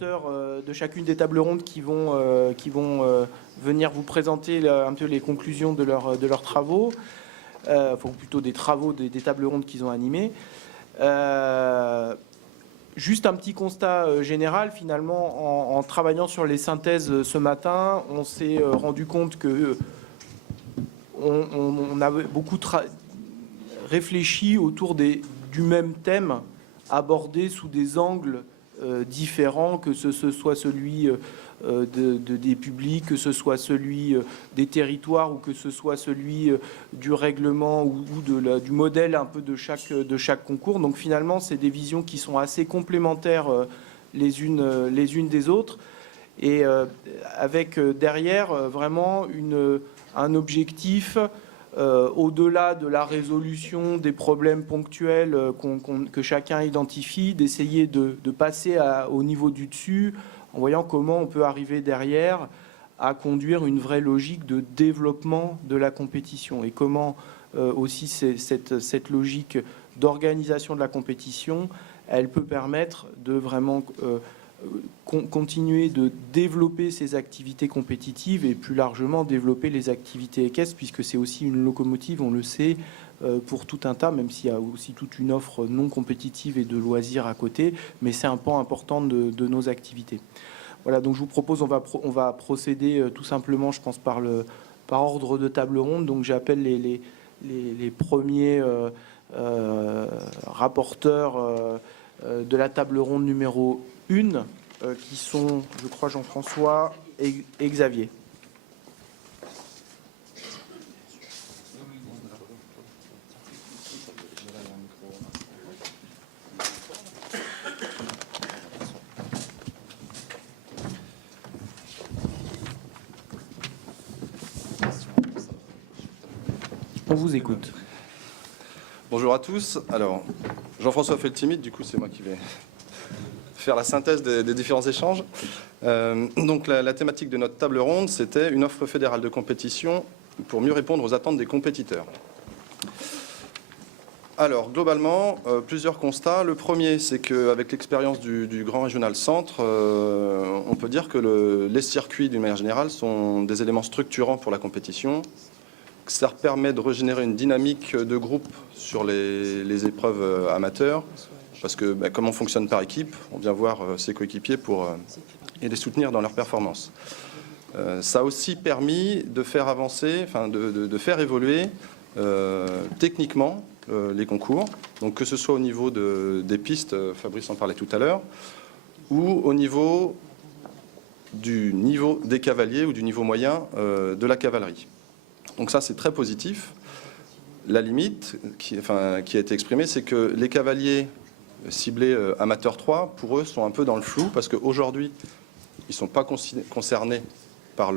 De chacune des tables rondes qui vont venir vous présenter un peu les conclusions de leurs travaux, ou plutôt des travaux des tables rondes qu'ils ont animées. Juste un petit constat général, finalement, en travaillant sur les synthèses ce matin, on s'est rendu compte que on a beaucoup réfléchi autour du même thème, abordé sous des angles différents, que ce soit celui des publics, que ce soit celui des territoires, ou que ce soit celui du règlement ou du modèle un peu de chaque concours. Donc finalement, c'est des visions qui sont assez complémentaires les unes des autres, et avec derrière vraiment un objectif au-delà de la résolution des problèmes ponctuels que chacun identifie, d'essayer de passer au niveau du dessus, en voyant comment on peut arriver derrière à conduire une vraie logique de développement de la compétition, et comment aussi cette logique d'organisation de la compétition, elle peut permettre de vraiment continuer de développer ces activités compétitives, et plus largement développer les activités équestres, puisque c'est aussi une locomotive, on le sait, pour tout un tas, même s'il y a aussi toute une offre non compétitive et de loisirs à côté, mais c'est un pan important de nos activités. Voilà, donc je vous propose, on va procéder tout simplement, je pense, par ordre de table ronde. Donc j'appelle les premiers rapporteurs de la table ronde numéro 1, qui sont, je crois, Jean-François et Xavier. On vous écoute. Bonjour à tous. Alors, Jean-François fait le timide, du coup c'est moi qui vais faire la synthèse des différents échanges. Donc la thématique de notre table ronde, c'était une offre fédérale de compétition pour mieux répondre aux attentes des compétiteurs. Alors, globalement, plusieurs constats. Le premier, c'est qu'avec l'expérience du Grand Régional Centre, on peut dire que les circuits, d'une manière générale, sont des éléments structurants pour la compétition. Ça permet de régénérer une dynamique de groupe sur les épreuves amateurs, parce que comme on fonctionne par équipe, on vient voir ses coéquipiers et les soutenir dans leurs performances. Ça a aussi permis de faire avancer, de faire évoluer techniquement les concours, donc que ce soit au niveau des pistes, Fabrice en parlait tout à l'heure, ou au niveau des cavaliers ou du niveau moyen de la cavalerie. Donc ça, c'est très positif. La limite qui a été exprimée, c'est que les cavaliers ciblés Amateur 3, pour eux, sont un peu dans le flou, parce qu'aujourd'hui, ils ne sont pas concernés par ils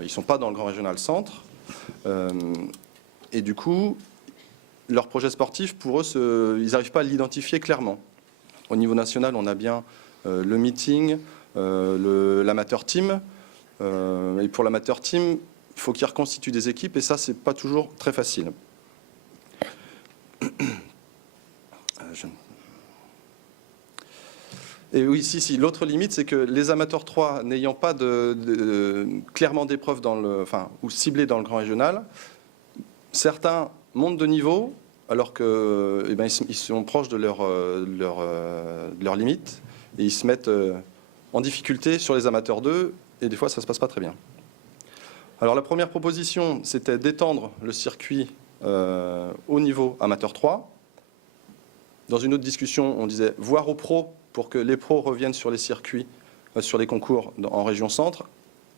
ne sont pas dans le Grand Régional Centre. Et du coup, leur projet sportif, pour eux, ils n'arrivent pas à l'identifier clairement. Au niveau national, on a bien le meeting, l'amateur team. Et pour l'amateur team, il faut qu'ils reconstituent des équipes, et ça, c'est pas toujours très facile. Et oui, si, l'autre limite, c'est que les amateurs 3, n'ayant pas clairement d'épreuves ou ciblées dans le Grand Régional, certains montent de niveau, alors qu'ils sont proches de leur limite, et ils se mettent en difficulté sur les amateurs 2, et des fois, ça ne se passe pas très bien. Alors la première proposition, c'était d'étendre le circuit au niveau amateur 3. Dans une autre discussion, on disait voir aux pros, pour que les pros reviennent sur les circuits, sur les concours en région centre,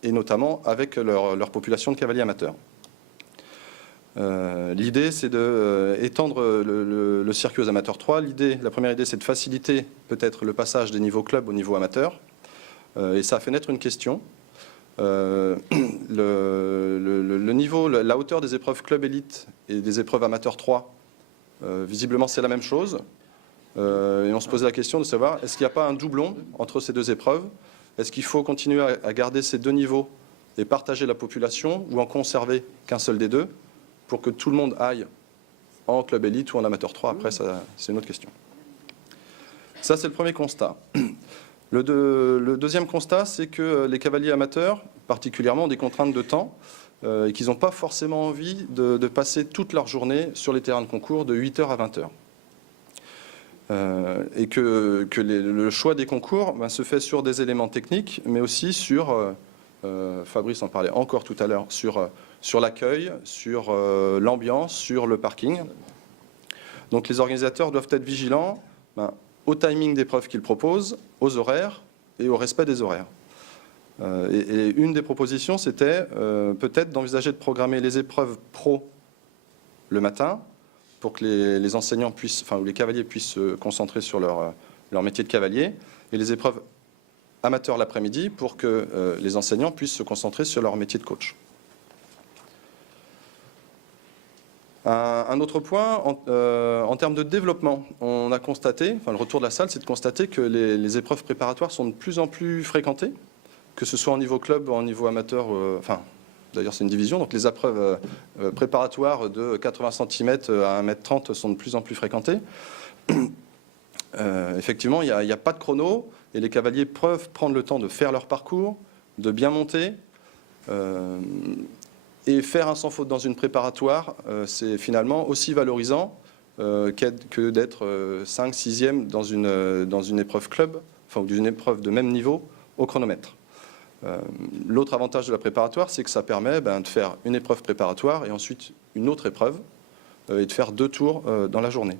et notamment avec leur population de cavaliers amateurs. L'idée, c'est d'étendre le circuit aux amateurs 3. La première idée, c'est de faciliter peut-être le passage des niveaux club au niveau amateur. Et ça a fait naître une question. Le niveau, la hauteur des épreuves club élite et des épreuves amateur 3, visiblement c'est la même chose. Et on se posait la question de savoir, est-ce qu'il n'y a pas un doublon entre ces deux épreuves? Est-ce qu'il faut continuer à garder ces deux niveaux et partager la population, ou en conserver qu'un seul des deux, pour que tout le monde aille en club élite ou en amateur 3? Après, c'est une autre question. Ça, c'est le premier constat. Le deuxième constat, c'est que les cavaliers amateurs, particulièrement, ont des contraintes de temps et qu'ils n'ont pas forcément envie de passer toute leur journée sur les terrains de concours de 8h à 20h. Et que le choix des concours se fait sur des éléments techniques, mais aussi sur, Fabrice en parlait encore tout à l'heure, sur l'accueil, sur l'ambiance, sur le parking. Donc les organisateurs doivent être vigilants au timing d'épreuves qu'ils proposent, aux horaires et au respect des horaires. Et une des propositions, c'était peut-être d'envisager de programmer les épreuves pro le matin pour que les enseignants puissent, ou les cavaliers puissent se concentrer sur leur métier de cavalier, et les épreuves amateurs l'après-midi pour que les enseignants puissent se concentrer sur leur métier de coach. Un autre point, en termes de développement, on a constaté, le retour de la salle, c'est de constater que les épreuves préparatoires sont de plus en plus fréquentées, que ce soit en niveau club ou en niveau amateur, d'ailleurs c'est une division, donc les épreuves préparatoires de 80 cm à 1,30 m sont de plus en plus fréquentées. Effectivement, il n'y a pas de chrono, et les cavaliers peuvent prendre le temps de faire leur parcours, de bien monter, et faire un sans faute dans une préparatoire, c'est finalement aussi valorisant que d'être 5, 6e dans une épreuve club, ou d'une épreuve de même niveau au chronomètre. L'autre avantage de la préparatoire, c'est que ça permet de faire une épreuve préparatoire et ensuite une autre épreuve, et de faire 2 tours dans la journée.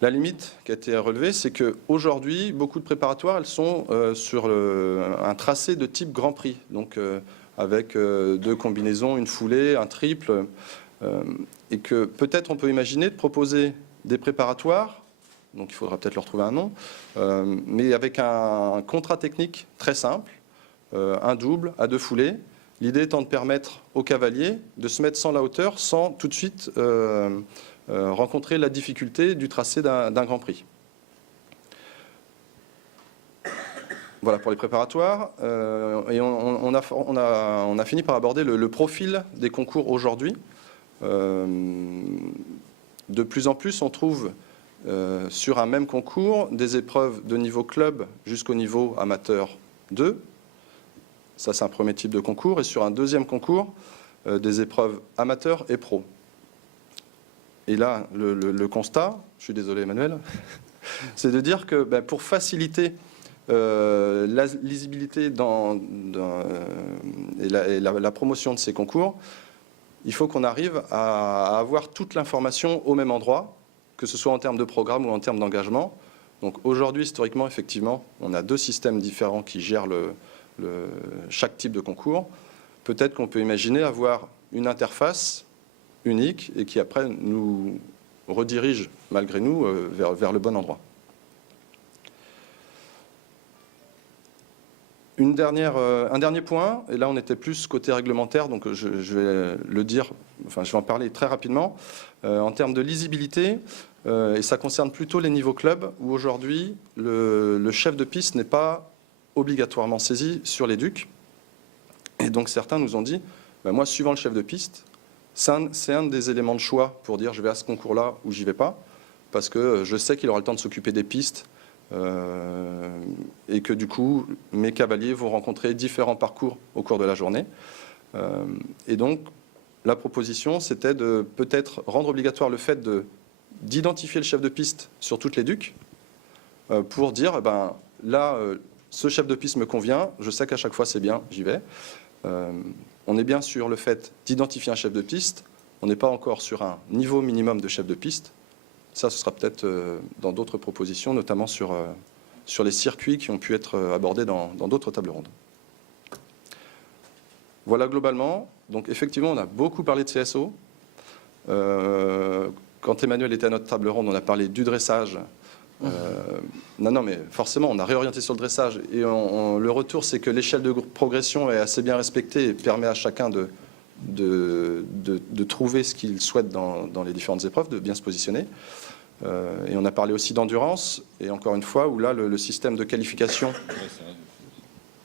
La limite qui a été relevée, c'est qu'aujourd'hui, beaucoup de préparatoires, elles sont sur un tracé de type Grand Prix, donc avec 2 combinaisons, une foulée, un triple, et que peut-être on peut imaginer de proposer des préparatoires, donc il faudra peut-être leur trouver un nom, mais avec un contrat technique très simple, un double à 2 foulées, l'idée étant de permettre aux cavaliers de se mettre sans la hauteur, sans tout de suite rencontrer la difficulté du tracé d'un Grand Prix. Voilà pour les préparatoires. Et on a fini par aborder le profil des concours aujourd'hui. De plus en plus, on trouve sur un même concours des épreuves de niveau club jusqu'au niveau amateur 2. Ça, c'est un premier type de concours. Et sur un deuxième concours, des épreuves amateurs et pro. Et là, le constat, je suis désolé Emmanuel, c'est de dire que pour faciliter la lisibilité et la promotion de ces concours, il faut qu'on arrive à avoir toute l'information au même endroit, que ce soit en termes de programme ou en termes d'engagement. Donc aujourd'hui, historiquement, effectivement, on a 2 systèmes différents qui gèrent chaque type de concours. Peut-être qu'on peut imaginer avoir une interface unique et qui après nous redirige malgré nous vers le bon endroit. Un dernier point, et là on était plus côté réglementaire, donc je vais le dire, je vais en parler très rapidement, en termes de lisibilité, et ça concerne plutôt les niveaux clubs, où aujourd'hui le chef de piste n'est pas obligatoirement saisi sur les ducs. Et donc certains nous ont dit, moi suivant le chef de piste, c'est un des éléments de choix pour dire je vais à ce concours-là ou j'y vais pas, parce que je sais qu'il aura le temps de s'occuper des pistes, et que du coup mes cavaliers vont rencontrer différents parcours au cours de la journée. Et donc la proposition c'était de peut-être rendre obligatoire le fait d'identifier le chef de piste sur toutes les ducs, pour dire là ce chef de piste me convient, je sais qu'à chaque fois c'est bien, j'y vais. On est bien sur le fait d'identifier un chef de piste, on n'est pas encore sur un niveau minimum de chef de piste. Ça, ce sera peut-être dans d'autres propositions, notamment sur les circuits qui ont pu être abordés dans d'autres tables rondes. Voilà globalement. Donc effectivement, on a beaucoup parlé de CSO. Quand Emmanuel était à notre table ronde, on a parlé du dressage. Non, mais forcément, on a réorienté sur le dressage. Et le retour, c'est que l'échelle de progression est assez bien respectée et permet à chacun de trouver ce qu'il souhaite dans les différentes épreuves, de bien se positionner. Et on a parlé aussi d'endurance, et encore une fois, où là, le système de qualification,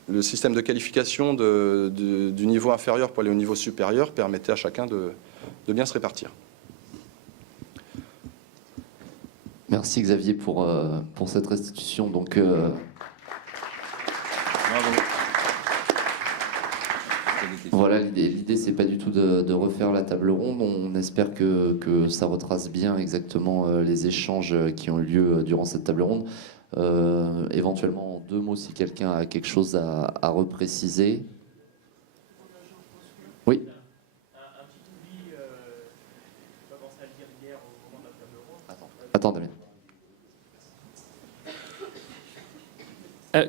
du niveau inférieur pour aller au niveau supérieur permettait à chacun de bien se répartir. Merci Xavier pour cette restitution. Donc, Bravo. voilà, l'idée c'est pas du tout de refaire la table ronde. On espère que ça retrace bien exactement les échanges qui ont eu lieu durant cette table ronde. Éventuellement, en 2 mots, si quelqu'un a quelque chose à repréciser. Oui. Un petit oubli, je n'ai pas pensé à le dire hier au moment de la table ronde. Attends, Damien.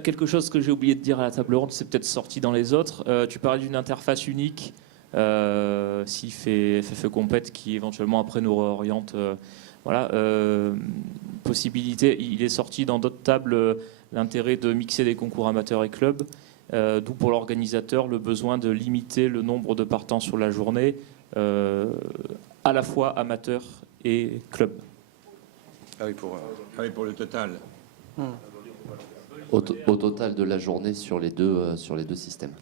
Quelque chose que j'ai oublié de dire à la table ronde, c'est peut-être sorti dans les autres. Tu parlais d'une interface unique, si FFE Compète, qui éventuellement après nous réoriente. Voilà, possibilité. Il est sorti dans d'autres tables l'intérêt de mixer des concours amateurs et clubs, d'où pour l'organisateur le besoin de limiter le nombre de partants sur la journée, à la fois amateurs et clubs. Ah oui, pour... Ah oui, pour le total. Au total de la journée sur les deux systèmes.